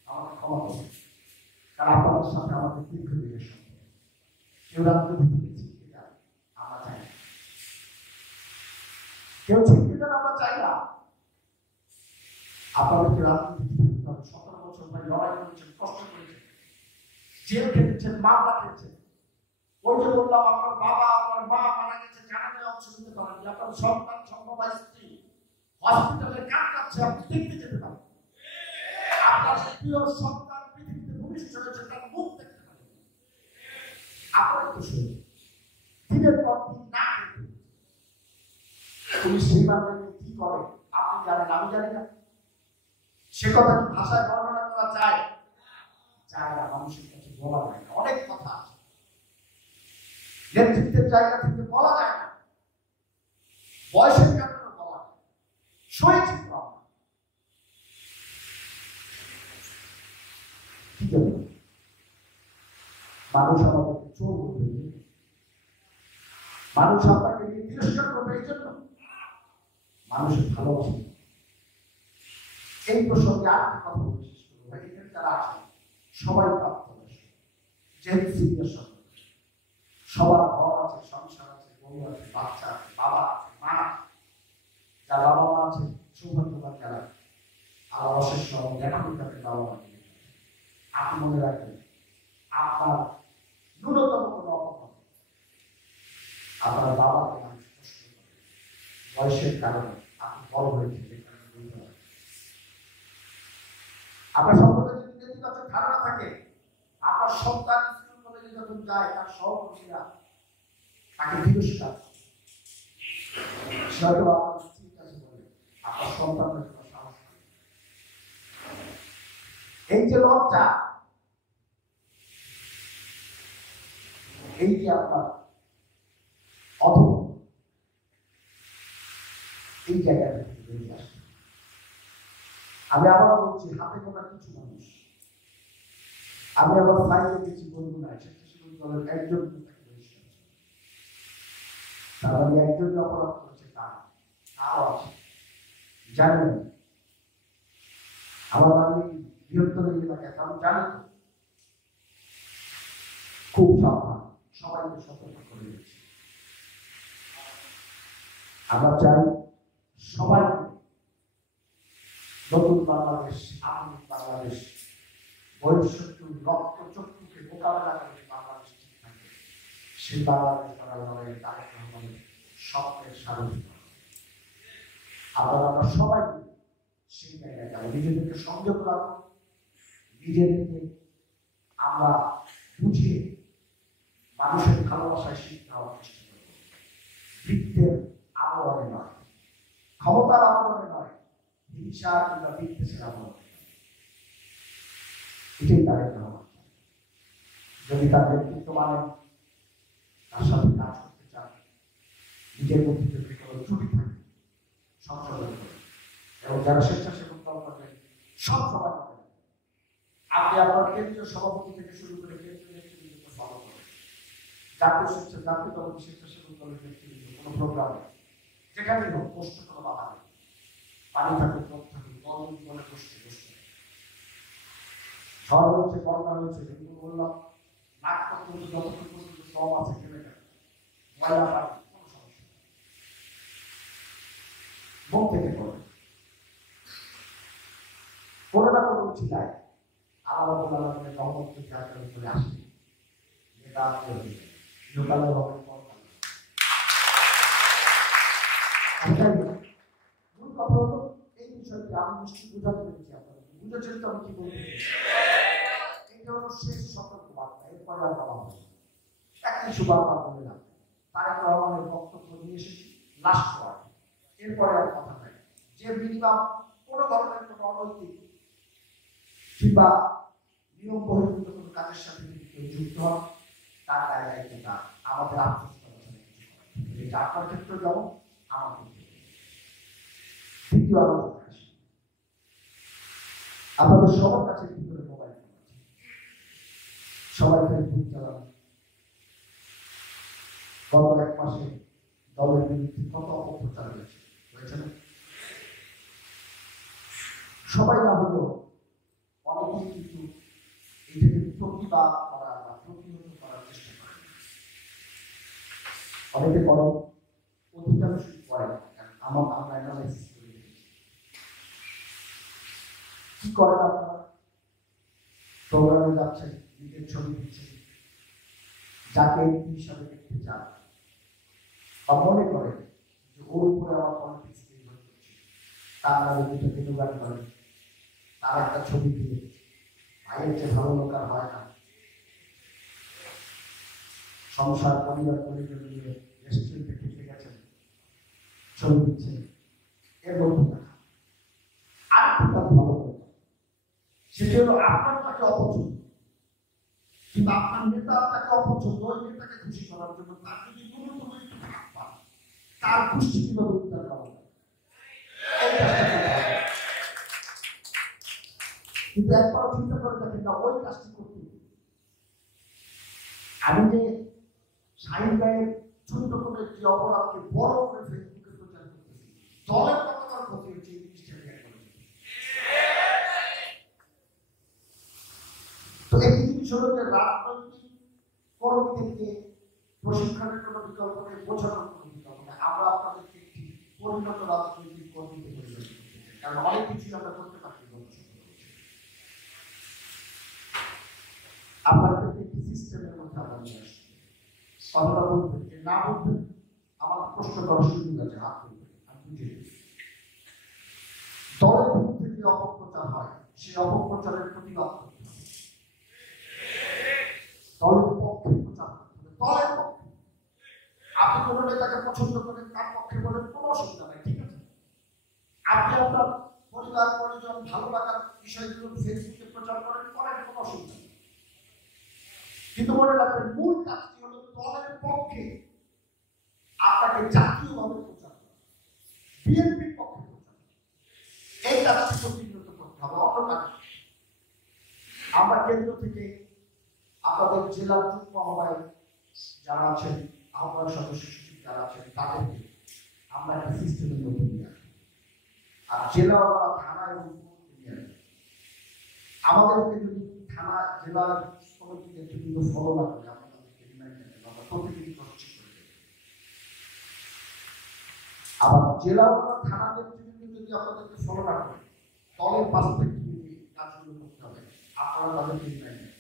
আমাকে ক্ষমা করবেন, কারণ আপনাদের সাথে আমাদের দীর্ঘদিনের সম্পর্ক। কেউ রাজনীতি থেকে ছিটকে যান আমরা চাই না, কেউ ছিটকে যান আমরা চাই না। আপনাদেরকে রাজনীতি থেকে 17 বছর ধরে লড়াই করেছেন, কষ্ট করেছেন, জেল খেটেছেন, মামলা খেয়েছেন। ওই যে বললাম, আপনার বাবা আপনার মা মারা গেছে, জানাজায় অংশ নিতে পারেন, আপনার সন্তান সম্ভবা স্ত্রী হসপিটালে কাটাচ্ছে, আপনি দেখতে যেতে পারেন। আপনার প্রিয় সন্তান পৃথিবীতে ভূমিষ্ঠ হয়েছে, তার মুখ দেখতে পারেন। আপনার তো শুনে দিনের পর দিন না খেতে পুলিশ সেইভাবে কি করে আপনি জানেন, আমি জানি না। সে কথা কি ভাষায় বর্ণনা করা যায়? যায় না, মানুষের কাছে বলা যায় না। অনেক কথা আছে নেতৃত্বের জায়গা থেকে বলা যায় না, বয়সের কারণে বলা যায়, সয়েছে কি জন্য মানুষ আমাদেরকে চোর করবে, মানুষ আপনাকে নিয়ে তিরস্কার করবে, এই জন্য মানুষের ভালোবাসে। এই প্রসঙ্গে আরেকটা কথা বলে শেষ করবো। এখানে যারা আছে সবাই প্রাপ্তবয়স্ক, সবার ঘর আছে, সংসার আছে, বউ আছে, বাচ্চা আছে, বাবা আছে, মা আছে। যার বাবা মা আছে সৌভাগ্যবান যারা, আর অশেষ এখনই তাদের বাবা মা। আপনি মনে রাখবেন, আপনার ন্যূনতম কোনো অপরাধ, আপনার বাবাকে মানুষ কষ্ট করে বয়সের কারণে, আপনি বড় হয়েছে যে কারণে বলতে পারেন। আপনার সম্পর্কে যদি নেতিবাচক ধারণা থাকে, আপনার সন্তান স্কুল কলেজে যখন যায় তার সহকর্মীরা তাকে তিরস্কার, হয়তো আপনার স্ত্রীর কাছে বলে, আপনার সন্তানের জন্য সাহস করে। এই যে লজ্জা, এই যে আপনার অধম, এই জায়গা থেকে বেরিয়ে আসে। আমি আবার বলছি, হাতে গোনা কিছু মানুষ, আমি আবার ফ্লাইটে গেছি বলবো না, স্বেচ্ছাসেবক দলের একজন তার মানে একজন অপরাধ করেছে, তারও আছে জানেন। আমার বাড়ি বৃহত্তর এলাকায়, আমি জানি তো, খুব সাবধান, সবাইকে সতর্ক করে দিচ্ছি। আমরা চাই সবাই নতুন বাংলাদেশ, আধুনিক বাংলাদেশ, বৈশত্রু রক্ত চক্ষুকে মোকাবেলা করে বাংলাদেশ ঠিক থাকে, সেই বাংলাদেশ করার লড়াইয়ে তারেক রহমানের স্বপ্নের সারথি। আমরা সবাই সেই জায়গায় যাবো, নিজেদেরকে সংযোগ রাখবো, নিজেদেরকে আমরা বুঝিয়ে মানুষের ভালোবাসায় শিক্ষা দেওয়ার চেষ্টা করবো। বৃত্তের আবরণে নয়, ক্ষমতার আবরণে নয়, হিংসা কিংবা বিদ্বেষের আবরণে। এটাই তারেক রহমান। যদি তার ব্যক্তিত্ব মানে, তার সাথে কাজ করতে চান, নিজের মধ্যে যদি কোনো ত্রুটি থাকে সংশোধন করে, এবং যারা স্বেচ্ছাসেবক দল করবেন সব সবাই করবেন। আপনি আপনার কেন্দ্রীয় সভাপতি থেকে শুরু করে কেন্দ্রীয় নেতৃবৃন্দকে ফলো করবেন। জাতীয় দল স্বেচ্ছাসেবক দলের নেতৃবৃন্দ কোনো প্রোগ্রামে যেখানে হোক কষ্ট কোনো বাধা নেই, পানি থাকুক, পথ থাকুক, দল বলে বসতে বসতে। ঝড় হচ্ছে, বন্যা হয়েছে, যেগুলো বললাম, নাক পর্যন্ত যতটুকু পর্যন্ত সব আছে খেলে গেল, ময়লা পানি, কোনো সমস্যা নেই, মুখ থেকে করে কোনো না কোনো চিন্তায় আল্লাহ আলমের রহমত থেকে আপনার উপরে আসে। যেটা আপনার লোকালের হবে মূল কথা হলো এই বিষয়টি আমি নিশ্চয়ই বোঝাতে পেরেছি। আপনাদের বুঝেছেন তো আমি কি বলতে চাইছি? এটা হলো শেষ সতর্ক বার্তা, এরপরে আর বলা হবে একই সুবার্তা বলে না। তারেক রহমানের বক্তব্য নিয়ে এসেছি লাস্ট ওয়ার্ড, এরপরে আর কথা নাই। যে মিনিমাম কোনো ধরনের কোনো অনৈতিক কিংবা নিয়ম বহির্ভূত কোনো কাজের সাথে যদি কেউ যুক্ত হয়, তার দায়িত্বটা আমাদের আত্মসচেতনতা কিছু করা। এটা আপনার ক্ষেত্রে যেমন আমার ক্ষেত্রে। দ্বিতীয় আলোচনা আসি, আপনাদের সবার কাছে কি করে মোবাইল ফোন আছে, সবাই ফেসবুক চালান। গত এক মাসে দলের বিরুদ্ধে কত অপপ্রচার হয়েছে না? সবাই না হলেও অনেকেই কিন্তু এটাকে প্রতিবাদ করা বা প্রতিহত করার চেষ্টা করে। অনেকে করেন, অধিকাংশই করেন। আমরা অ্যানালাইসিস করে দেখেছি কি করেন আপনারা। প্রোগ্রামে যাচ্ছেন, নিজের ছবি দিচ্ছেন, যাকে হিসাবে দেখতে চান, বা মনে করেন যে ওর উপরে আমার পলিটিক্স নির্ভর করছে, তার নামে দুটো গুণগান করেন, তার একটা ছবি দিয়ে ভাইয়ের যে ভালো লোক আর হয় না, সংসার পরিবার পরিজন নিয়ে রেস্টুরেন্টে খেতে গেছেন, ছবি দিচ্ছেন, এর মধ্যে দেখা আর কাজ ভালো করে। সেটি হলো আপনার তাকে অপছন্দ, কিন্তু আপনার নেতা তাকে অপছন্দ, ওই নেতাকে খুশি করার জন্য তার যদি ন্যূনতম একটু ভাগ পান, তার খুশি কিভাবে উদ্ধার করা যায়, কিন্তু একবার চিন্তা করে দেখেন না ওই কাজটি করতে। আমি যে শাহিন ভাইয়ের ছোট্ট করে একটি অপরাধকে বড় করে ফেসবুকে প্রচার করতেছি, দলের কতবার ক্ষতি হচ্ছে এই জিনিসটা খেয়াল করে। তো একটি জিনিস হলো যে রাজনৈতিক কর্মীদেরকে প্রশিক্ষণের কোনো বিকল্প নেই, বোঝানোর কোনো বিকল্প নেই। আমরা আপনাদেরকে একটি পরিণত রাজনৈতিক কর্মীতে পরিণত করতে চাই, কারণ অনেক কিছু আমরা করতে পারি। আপনাদেরকে একটি সিস্টেমের মধ্যে আমরা নিয়ে আসছি, কথাটা বলবেন যে না বলবেন আমাদের প্রশ্ন করার সুযোগ আছে। দলের বিরুদ্ধে যে অপপ্রচার হয় সেই অপপ্রচারের প্রতিবাদ করতে হবে, দলের পক্ষে প্রচার করতে হবে, দলের পক্ষে। আপনি কোনো নেতাকে পছন্দ করেন, তার পক্ষে বলেন, কোনো অসুবিধা নাই, ঠিক আছে। আপনি আপনার পরিবার পরিজন ভালো লাগার বিষয়গুলো ফেসবুকে প্রচার করেন, কোনো অসুবিধা নেই। কিন্তু মনে রাখবেন মূল কাজটি হলো দলের পক্ষে আপনাকে জাতীয়ভাবে প্রচার করা, বিএনপির পক্ষে প্রচার, এই কাজটি প্রতিনিয়ত করতে হবে। অন্য কাজ আমরা কেন্দ্র থেকে আপনাদের জেলার যুগ্ম আহ্বায়ক যারা আছেন, আহ্বায়ক সদস্য সচিব যারা আছেন, তাদেরকে আমরা একটা সিস্টেমের মধ্যে নিয়ে আসি। আর জেলা বা থানা এবং আমাদেরকে যদি থানা জেলার সমিতি নেতৃবৃন্দ ফলো না করে, আমরা তাদেরকে রিমাইন্ড করতে আমরা প্রতিদিন প্রশ্ন করে দেব। আবার জেলা বা থানা নেতৃবৃন্দ যদি আপনাদেরকে ফলো না করে, দলের পার্সপেক্টিভে কাজগুলো করতে হবে, আপনারা তাদেরকে রিমাইন্ড করবেন।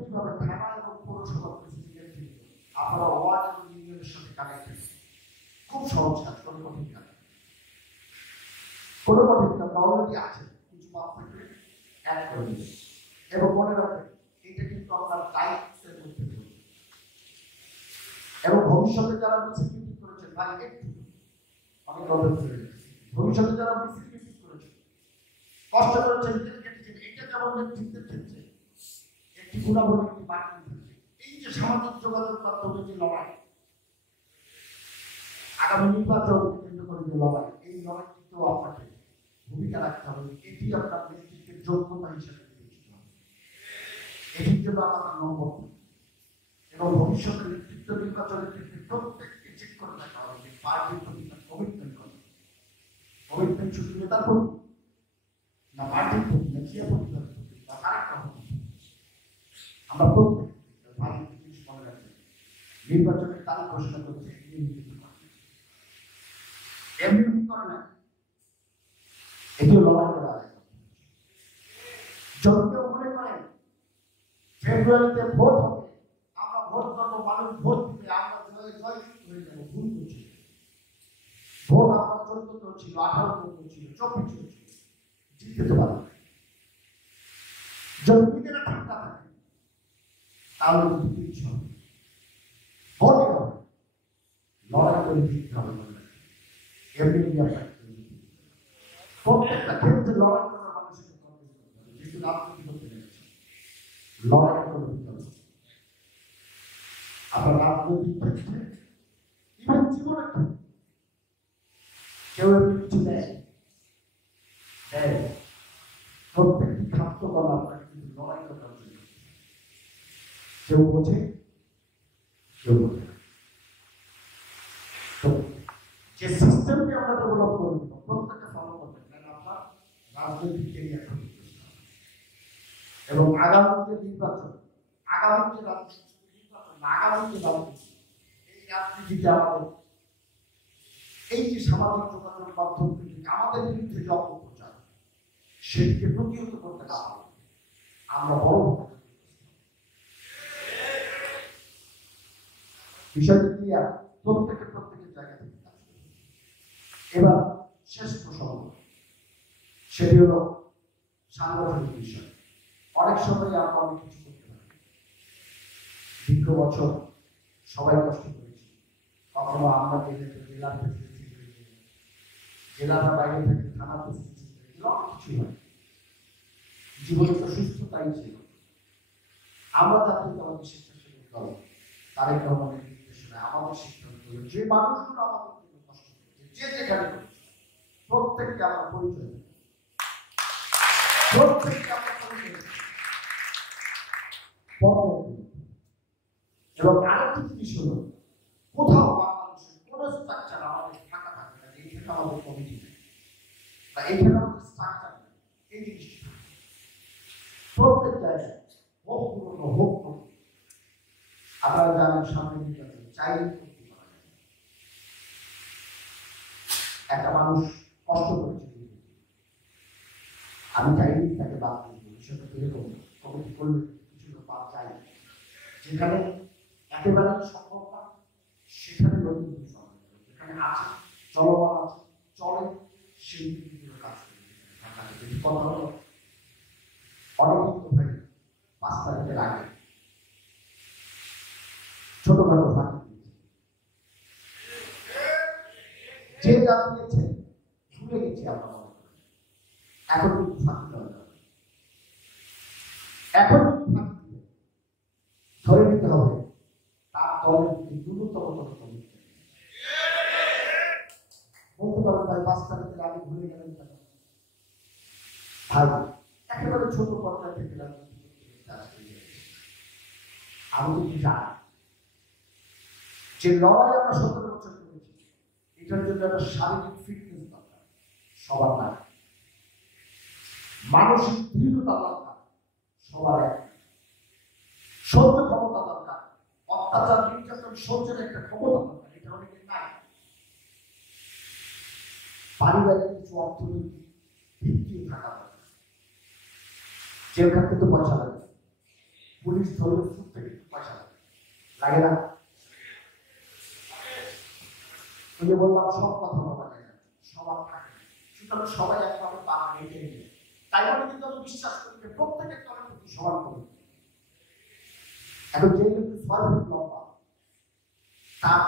কিভাবে থানা এবং পৌরসভা প্রেসিডেন্ট আপনারা ওয়ার্ড এবং ইউনিয়নের সাথে কানেক্টেড, খুব সহজ কাজ, কোনো কঠিন কাজ, কোনো কঠিন কাজ অলরেডি আছে, কিছু বাদ থাকলে অ্যাড করে দিন। এবং মনে রাখবেন এটা কিন্তু আপনার দায়িত্বের মধ্যে পড়বে। এবং ভবিষ্যতে যারা মিছিল মিটিং করেছেন, ভাই একটু আমি কথা বলে ভবিষ্যতে যারা মিছিল মিটিং করেছেন, কষ্ট করেছেন, এটা যেমন নেতৃত্বের ক্ষেত্রে একটি গুণাবলী, একটি মার্কিং থাকে। এই যে সামাজিক যোগাযোগ মাধ্যমে যে লড়াই, আগামী নির্বাচনকে কেন্দ্র করে যে লড়াই, এই লড়াই কিন্তু আপনাকে ভূমিকা রাখতে হবে। এটি আপনার নেতৃত্বের যোগ্যতা হিসেবে বিবেচিত হবে। এটির জন্য আমাদের নম্বর এবং ভবিষ্যতে নেতৃত্ব নির্বাচনের ক্ষেত্রে প্রত্যেককে চেক করে দেখা হবে যে পার্টির প্রতি তার কমিটমেন্ট করে। কমিটমেন্ট শুধু নেতার প্রতি না, পার্টির প্রতি না, ক্রিয়া পরিবারের প্রতি বা আরেকটা হবে। আমরা প্রত্যেক ভাই জিনিস মনে রাখছি, নির্বাচনের তারিখ ঘোষণা করছে, এমনি করে না, এটিও লড়াই করা যায়। যদি কেউ মনে করেন ফেব্রুয়ারিতে ভোট হবে, আমরা ভোট করবো, মানুষ ভোট দিবে, আমরা জয়যুক্ত হয়ে যাবো, ভুল করছি। ভোট আপনার 14 ছিল, 18 ছিল, 24 ছিল, জিততে তো পারবে। যদি নিজেরা ঠিক না থাকে তাহলে কিন্তু কিছু হবে, ভোট হবে, লড়াই করে জিততে হবে। এমনি আপনার প্রত্যেকটা ক্ষেত্রে লড়াই করার মানুষকে যেহেতু রাজনীতি করতে গেছে, লড়াই করে দিতে হবে। আপনার রাজনৈতিক ক্ষেত্রে ইভেন জীবনের ক্ষেত্রে কেউ এমনি কিছু দেয়, প্রত্যেকটি খাদ্য কলা আপনাকে কিন্তু লড়াই করার জন্য, কেউ বোঝে, কেউ বোঝে না। তো যে সিস্টেমকে আমরা ডেভেলপ করে দিব, প্রত্যেককে ফলো করবেন, কারণ আপনার রাজনৈতিক ক্যারিয়ার করতে হবে। এবং আগামী যে নির্বাচন, আগামী যে রাজনীতি, এই রাজনীতিতে আমাদের এই যে সামাজিক যোগাযোগ মাধ্যম থেকে আমাদের বিরুদ্ধে যে অপপ্রচার, সেটিকে প্রতিহত করতে না হবে আমরা বড় বিষয়টি ক্লিয়ার। প্রত্যেকের জায়গা থেকে কাজ করবে। এবার শেষ প্রসঙ্গ, সেটি হলো সাংগঠনিক বিষয়। অনেক সময় আমরা অনেক কিছু করতে পারি, দীর্ঘ বছর সবাই কষ্ট করেছি, কখনো আমরা জেলার প্রেসিডেন্সি করেছি, জেলার বাইরে থেকে থানা প্রেসিডেন্সি করেছি, অনেক কিছু হয়। জীবনে তো সুস্থতাই ছিল। আমরা জাতীয়তাবাদী স্বেচ্ছাসেবক দল তারেক রহমানের নির্দেশনায় আমাদের সিদ্ধান্ত হলো, যে মানুষগুলো আমাদের জন্য কষ্ট করেছে, যে যেখানে করেছে, প্রত্যেককে আমরা পরিচয় দেব, প্রত্যেককে আমরা পরিচয় দেব। এবং আরেকটি জিনিস হলো, কোথাও বাংলাদেশের কোন স্ট্রাকচার আমাদের থাকা থাকবে না, এইখানে আমাদের কমিটি নেই বা এইখানে আমাদের স্ট্রাকচার নেই, এই জিনিসটি প্রত্যেক জায়গায় হোক পুরনো হোক নতুন। আপনারা জানেন সামনে নির্বাচন চাইলে করতে পারা যায়। একটা মানুষ কষ্ট করেছে, আমি চাইনি তাকে বাদ দিয়ে দেবো, বিষয়টা এরকম কমিটি করলে কিছু বাদ চাই, যেখানে একেবারে সম্ভব না আছে, চলমান আছে, চলে, সেই বিভিন্ন কাজ করে। কথা হলো অনেক ভাই 5 তারিখের আগে ছোটখাটো ফাঁকি দিয়েছে, যে যা দিয়েছে ভুলে গেছি আমরা মনে করি। এখন কিন্তু ফাঁকি দেওয়া যাবে, এখন কিন্তু ফাঁকি দিবে ধরে নিতে হবে তার দলের ন্যূনতম কমিটমেন্ট। বলতে পারেন ভাই 5 তারিখের আগে ভুলে গেলেন কেন? ভাই একেবারে ছোট পর্যায়ে থেকে আমি কিন্তু জানি যে লড়াই আমরা 17 বছর করেছি, এটার জন্য একটা শারীরিক ফিটনেস দরকার সবার নাই, মানসিক দৃঢ়তা দরকার সবার এক, সহ্য ক্ষমতা দরকার, অত্যাচার নির্যাতন সহ্যের একটা ক্ষমতা দরকার, এটা অনেকের নাই। পারিবারিক কিছু অর্থনৈতিক ভিত্তি থাকা দরকার, জেলখান থেকে পয়সা লাগে, পুলিশ ধরলে সুদ থেকে পয়সা লাগে না? ওই যে বললাম সব কথা বলা যায় না, সবার থাকে, সুতরাং সবাই একভাবে পাওয়া রেখে নিয়ে, তাই বলে কিন্তু আমি বিশ্বাস করি যে প্রত্যেকের দলের প্রতি সমান করি। এখন যে একটু 6 ফুট লম্বা, তার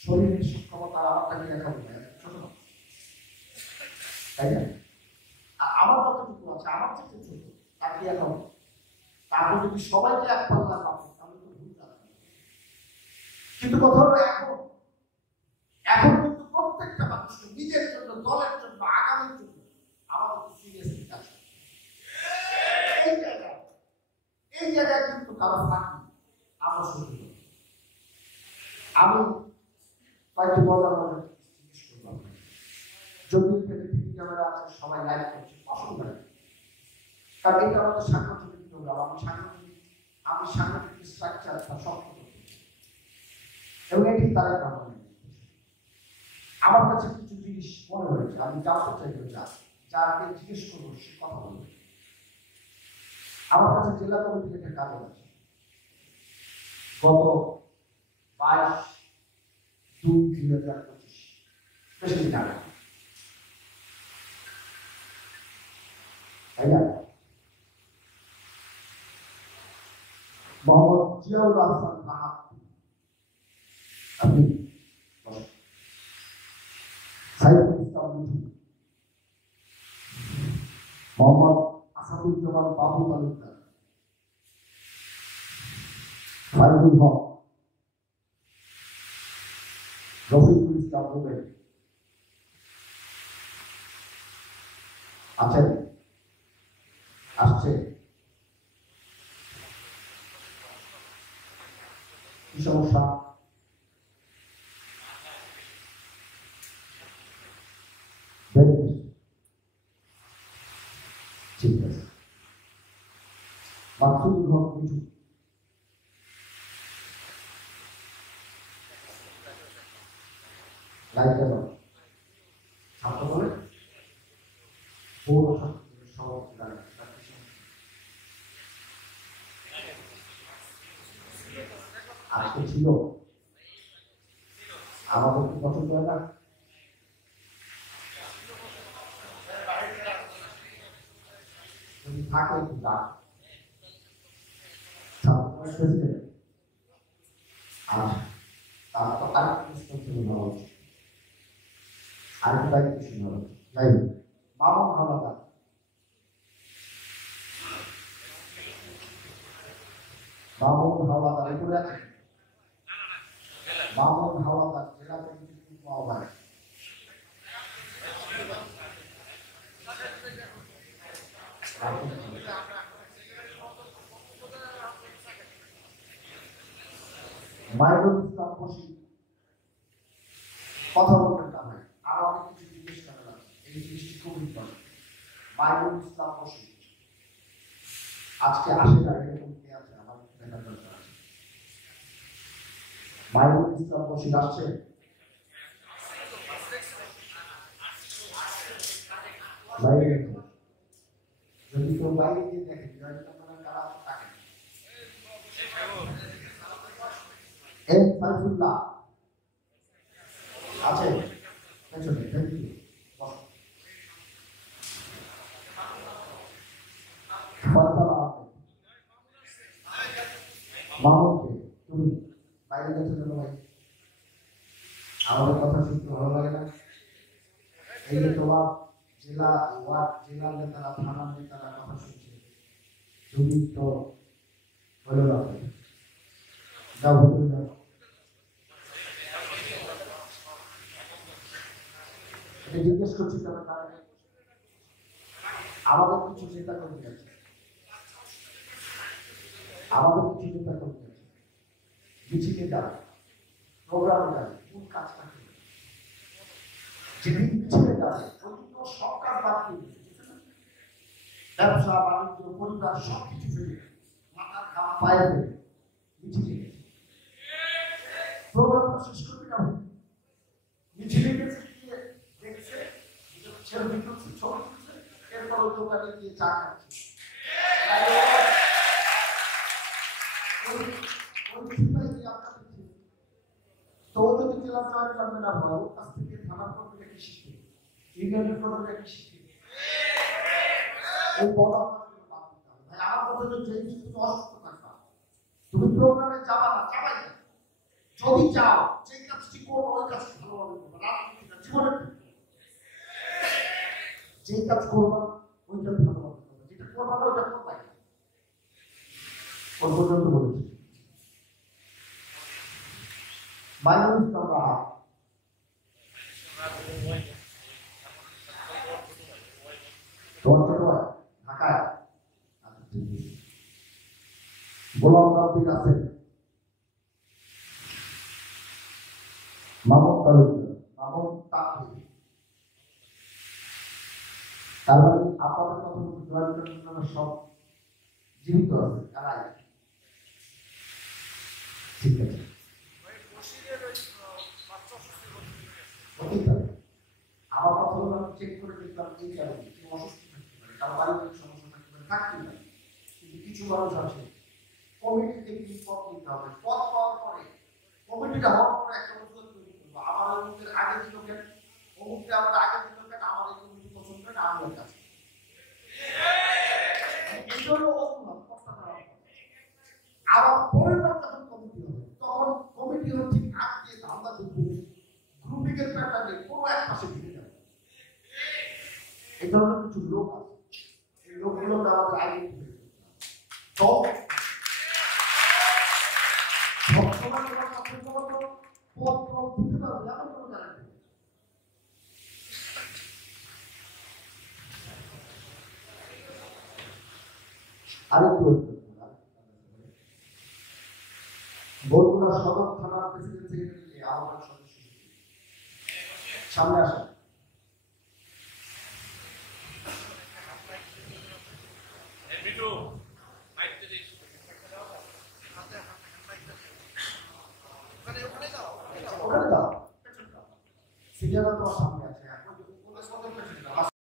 শরীরের সক্ষমতা আমার কাছে দেখা যায় ছোট, তাই না? আর আমার যতটুকু আছে আমার থেকে ছোট, তার কি এখন? তারপর যদি সবাইকে এক পাল্লা পাবো তাহলে তো ভুল যাবে। কিন্তু কথা হলো এখন কিন্তু প্রত্যেকটা মানুষ নিজের জন্য, দলের জন্য, আগামীর জন্য আমাদের সিরিয়াসলি কাজ করতে। এই জায়গায় কিন্তু কারো ফাঁকি আমরা শুরু করি। আমি কয়েকটি মজার জিনিস করলাম, যদি এখানে টিভি ক্যামেরা আছে, সবাই লাইভ করছে, অসুবিধা নেই, কারণ এটা আমাদের সাংগঠনিক প্রোগ্রাম। আমি সাংগঠনিক স্ট্রাকচারটা শক্ত করতে এবং এটি তাদের কারণে আমার কাছে কিছু জিনিস মনে হয়েছে, আমি জানতে চাইবো যাকে জিজ্ঞেস করবো সে কথা বলবে। আমার কাছে জেলা কমিটির একটা কাগজ আছে, গত 22/2/2025 বেশি দিন আগে, তাই না? মোহাম্মদ জিয়াউল হাসান রাহাত, আপনি সাইফুল ইসলাম মিঠু, মোহাম্মদ আসাদুজ্জামান বাবু তালুকদার, ফাইজুল হক, রফিকুল ইসলাম রুবেল আছেন? আসছে? কি সমস্যা? ঠিক আছে। মাকসুদুল হক মিঠু, লাইক দেন ছাত্র বলে পৌর ছাত্রদের সভাপতি দাঁড়ায় আজকে ছিল, আমাদের কি পছন্দ হয় না? যদি থাকে একটু ডাক প্রেসিডেন্ট, আর তার তো আরেকটা রেসপন্সিবল হওয়া উচিত, আরেকটা দায়িত্ব শুনে হওয়া উচিত। যাই হোক, মামুন হাওলাদার, এগুলো আছে। মামুন হাওলাদার জেলা কমিটির আহ্বায়ক, মাইনুল ইসলাম বশির, কথা বলবেন না ভাই, আরো অনেক কিছু জিজ্ঞেস করা লাগবে, এই জিনিসটি খুব ইম্পর্টেন্ট। মাইনুল ইসলাম বশির আজকে আসে না, এরকম কে আছে আমার দেখার দরকার আছে। মাইনুল ইসলাম বশির আসছে? যদি কেউ বাইরে গিয়ে দেখেন কারা থাকে, এম সাইফুল্লাহ, আছে পেছনে থ্যাংক ইউ মামুনকে তুমি বাইরে যাচ্ছ কেন ভাই? আমাদের কথা শুনতে ভালো লাগে না? এই যে তোমার জেলা ওয়ার্ড জেলার নেতারা থানার নেতারা কথা শুনছে, তুমি তো হলো না, যাও ভেতরে যাও। জিজ্ঞেস করছি তারা কারণে আমাদের কিছু নেতা কর্মী আছে, আমাদের কিছু নেতা কর্মী আছে মিছিলে যাবে, প্রোগ্রামে যাবে, কোন কাজটা কি যেদিন মিছিলে যাবে ওই তো সব কাজ বাদ দিয়ে ব্যবসা বাণিজ্য পরিবার সব কিছু ফেলে মাথার ঘাম পায়ে ফেলে মিছিলে প্রোগ্রামটা শেষ করবে না, মিছিলে গেছে গিয়ে দেখছে ছেলে বিক্রমছে ছবি তুলছে, এরপর ওই দোকানে গিয়ে চা খাচ্ছে। তো যদি জেলা জয়েন করবে না হয় ওর কাছ থেকে থানার কর্মীরা কি শিখবে, ইউনিয়নের কর্মীরা কি শিখবে? এই বড় আমার কথা হচ্ছে যে তুমি অসুস্থ থাকবা, তুমি প্রোগ্রামে যাবা না, যাবাই না, যদি যাও যে কাজটি করবো ওই কাজটি ভালোভাবে করবো, রাজনীতিটা জীবনের যে কাজ করবা ওইটা ভালোভাবে করবো, যেটা করবা না ওইটা করবাই না। ওর পর্যন্ত বলেছি মাইনুস আমরা ঢাকায় গোলাম রাব্বির আছে, মামুন তালুকদার, মামুন তাকবীর, তার মানে আপনাদের কথা বলতে জয়েন্ট সব জীবিত আছে তারাই, ঠিক আছে? আমার কথা হলো আমি চেক করে দেখলাম এই কারণে কেউ অসুস্থ থাকতে পারে, কারো পারিবারিক সমস্যা থাকতে পারে, থাকতে পারে, কিন্তু কিছু মানুষ আছে কমিটিতে কি পদ দিতে হবে, পদ পাওয়ার পরে কমিটিটা হওয়ার পরে একটা অজুহাত তৈরি করবো, আমার অমুকের আগে দিল কেন, অমুকটা আমার আগে দিল কেন, আমার এই কমিটি পছন্দ না, আমার কাছে এই জন্য অজুহাত কথা করা হবে। আবার পরের বার যখন কমিটি হবে তখন কমিটি হচ্ছে আগ দিয়ে ধান্দা দিতে গ্রুপিং এর প্যাটার্নে কোনো এক পাশে ঢুকে যাবে। এই ধরনের কিছু লোক আছে, এই লোকগুলো আমাদের আইডেন্টিফাই করতে হবে। তো সবসময় তোমার কাছে কোনো পদ দিতে পারবে এমন কোনো গ্যারান্টি নেই। আরেকটু বরগুনা সদর থানার প্রেসিডেন্ট সেক্রেটারি আহ্বায়ক সদস্য সামনে আসেন। ওখানে যাও সিরিয়াল তোমার সামনে